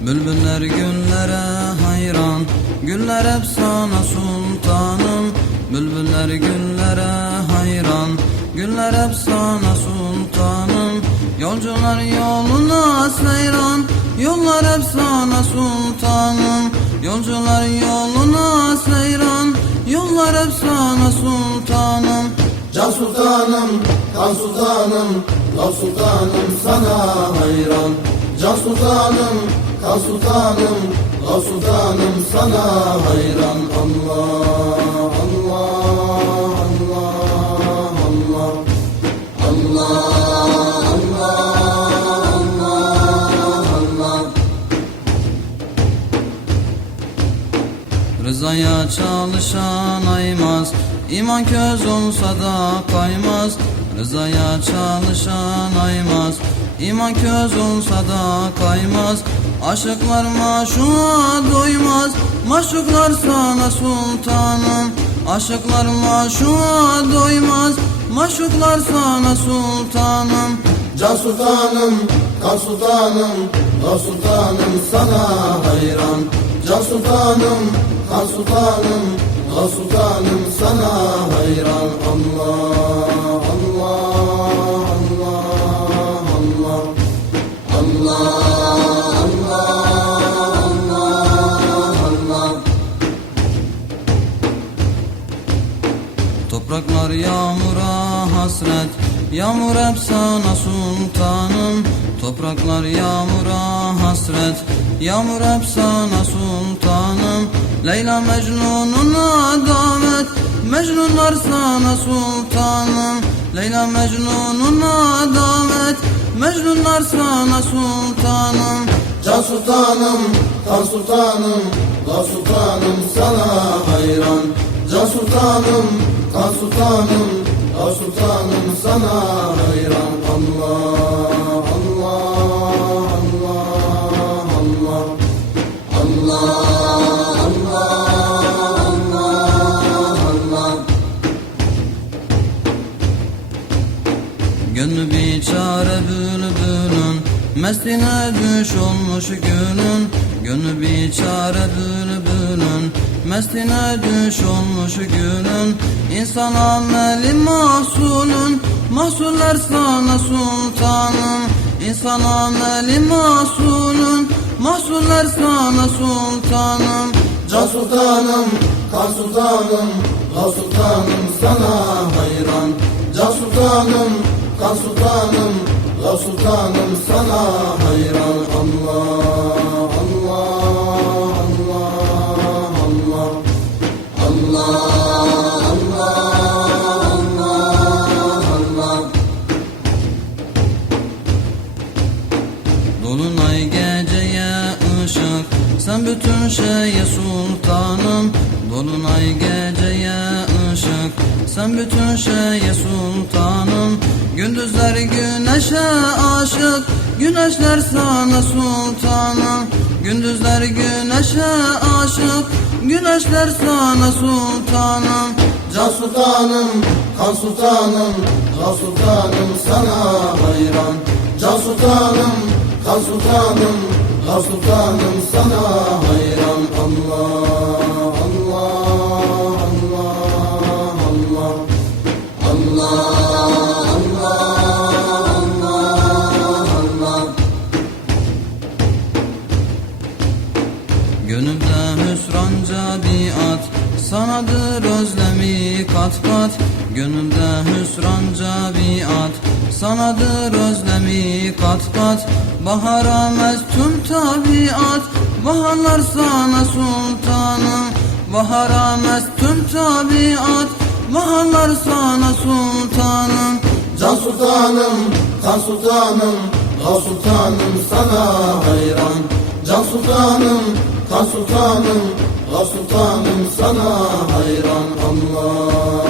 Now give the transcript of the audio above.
Bülbüller güllere hayran Güller hep sana sultanım. Bülbüller güllere hayran Güller hep sana sultanım. Yolcular yoluna seyran Yollar hep sana sultanım. Yolcular yoluna seyran Yollar hep sana sultanım. Can sultanım, kan sultanım, lav sultanım sana hayran. Can sultanım, kan sultanım, lav sultanım sana hayran. Allah, Allah, Allah, Allah, Allah. Rızaya çalışan aymaz İman köz olsa da kaymaz Rızaya çalışan aymaz İman köz olsa da kaymaz Aşıklar maşuğa doymaz Maşuklar sana sultanım Aşıklar maşuğa doymaz Maşuklar sana sultanım Can sultanım, kan sultanım, lav sultanım sana hayran. Can sultanım, kan sultanım, lav sultanım sana hayran. Allah, Topraklar yağmura hasret Yağmur hep sana sultanım. Topraklar yağmura hasret Yağmur hep sana sultanım. Leyla Mecnun'una davet Mecnunlar sana sultanım. Leyla Mecnun'una davet Mecnunlar sana sultanım. Can sultanım, kan sultanım, lav sultanım sana hayran. Can sultanım, kan sultanım, lav sultanım sana hayran. Allah, Allah, Allah, Allah, Allah. Gönlü bir çare bülbülün Mestine düş olmuş günün Gönlü bir çare bülbülün Mestine düş olmuş günün. İnsan ameli mahsulün Mahsuller sana sultanım İnsan ameli mahsulün Mahsuller sana sultanım. Can sultanım, kan sultanım, lav sultanım sana hayran. Can sultanım, kan sultanım, lav sultanım sana hayran. Sen bütün şeye sultanım Dolunay geceye ışık. Sen bütün şeye sultanım Gündüzler güneşe aşık. Güneşler sana sultanım Gündüzler güneşe aşık. Güneşler sana sultanım Can sultanım, kan sultanım, lav sultanım sana hayran. Can sultanım, kan sultanım, lav sultanım sana hayran. Allah, Allah, Allah, Allah, Allah, Allah, Allah. Gönülde hüsranca biat Sanadır özlemi kat kat Gönülde hüsranca biat Sanadır özlemi kat kat Bahar amez tüm tabiat Baharlar sana sultanım Bahar amez tüm tabiat Baharlar sana sultanım Can sultanım, kan sultanım, lav sultanım sana hayran. Can sultanım, kan sultanım, lav sultanım sana hayran. Allah,